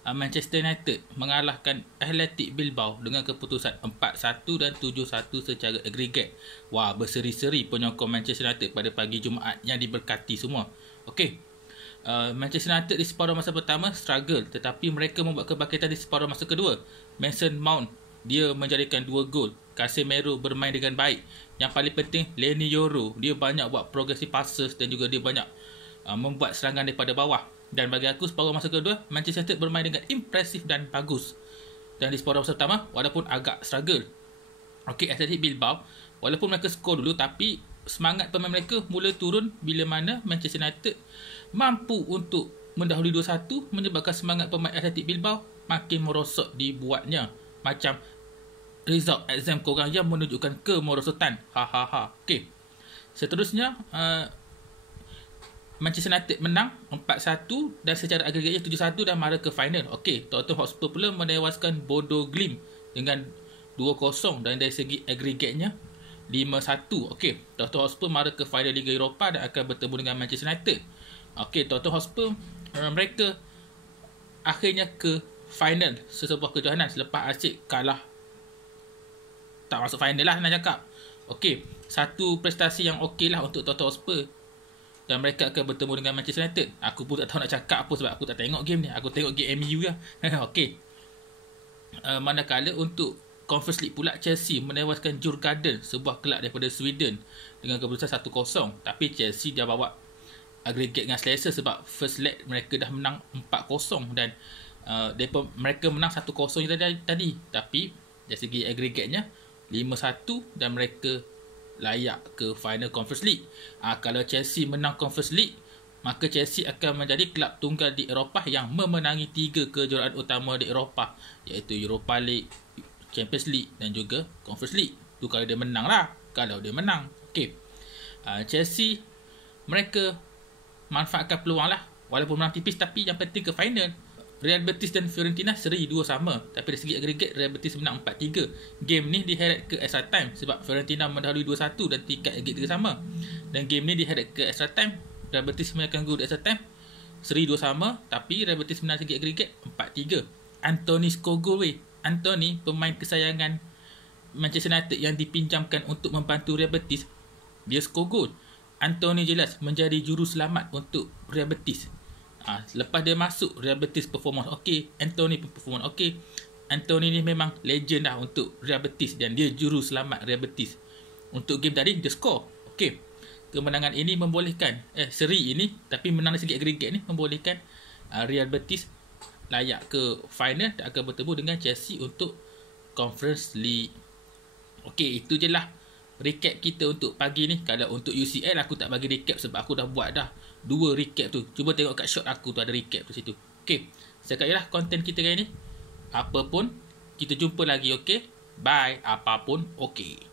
Manchester United mengalahkan Athletic Bilbao dengan keputusan 4-1 dan 7-1 secara agregat. Wah, berseri-seri penyokong Manchester United pada pagi Jumaat yang diberkati semua. Okey. Manchester United di separuh masa pertama struggle, tetapi mereka membuat kebangkitan di separuh masa kedua. Mason Mount dia menjadikan 2 gol. Casemiro bermain dengan baik. Yang paling penting, Leny Yoro dia banyak buat progressive passes dan juga dia banyak membuat serangan daripada bawah. Dan bagi aku separuh masa kedua Manchester United bermain dengan impresif dan bagus. Dan di separuh masa pertama walaupun agak struggle, okey, Athletic Bilbao walaupun mereka skor dulu tapi semangat pemain mereka mula turun bila mana Manchester United mampu untuk mendahului 2-1, menyebabkan semangat pemain Athletic Bilbao makin merosot dibuatnya. Macam result exam korang yang menunjukkan kemerosotan. Okey. Seterusnya Manchester United menang 4-1 dan secara agregatnya 7-1 dan mara ke final. Okey, Tottenham Hotspur pula menewaskan Bodo Glimt dengan 2-0 dan dari segi agregatnya 5-1. Okey, Tottenham Hotspur mara ke final Liga Eropah dan akan bertemu dengan Manchester United. Okey, Tottenham Hotspur mereka akhirnya ke final sesebuah kejohanan selepas asyik kalah, tak masuk final lah nak cakap. Okey, satu prestasi yang okey lah untuk Tottenham Hotspur dan mereka akan bertemu dengan Manchester United. Aku pun tak tahu nak cakap apa sebab aku tak tengok game ni. Aku tengok game MU lah. Okey. Manakala untuk Conference League pula, Chelsea menewaskan Djurgården, sebuah kelab daripada Sweden dengan keputusan 1-0. Tapi Chelsea dia bawa agregat dengan selesa sebab first leg mereka dah menang 4-0 dan mereka menang 1-0 tadi. Tapi dari segi agregatnya 5-1 dan mereka layak ke final Conference League. Kalau Chelsea menang Conference League, maka Chelsea akan menjadi kelab tunggal di Eropah yang memenangi 3 kejuaraan utama di Eropah, iaitu Europa League, Champions League dan juga Conference League. Tu kalau dia menang lah. Kalau dia menang. Okey. Chelsea mereka manfaatkan peluang lah. Walaupun menang tipis tapi yang penting ke final. Real Betis dan Fiorentina seri 2 sama, tapi dari segi agregat Real Betis menang 4-3. Game ni diheret ke extra time sebab Fiorentina mendahului 2-1 dan tingkat agregat sama. Dan game ni diheret ke extra time, Real Betis menangkan gol di extra time, seri 2 sama, tapi Real Betis menang segi agregat 4-3. Anthony skor gol weh. Anthony, pemain kesayangan Manchester United yang dipinjamkan untuk membantu Real Betis, dia skor gol. Anthony jelas menjadi juru selamat untuk Real Betis. Lepas dia masuk, Real Betis performance okey, Anthony pun performance okey. Anthony ni memang legend dah untuk Real Betis dan dia juru selamat Real Betis. Untuk game tadi dia skor. Okey. Kemenangan ini membolehkan seri ini, tapi menang dari segi agregat ni membolehkan Real Betis layak ke final dan akan bertemu dengan Chelsea untuk Conference League. Okey, itu je lah recap kita untuk pagi ni. Kalau untuk UCL aku tak bagi recap sebab aku dah buat dah 2 recap tu. Cuba tengok kat shot aku tu ada recap tu situ. Okey, sekian je lah konten kita kali ni. Apa pun kita jumpa lagi. Okey, bye. Apapun okey.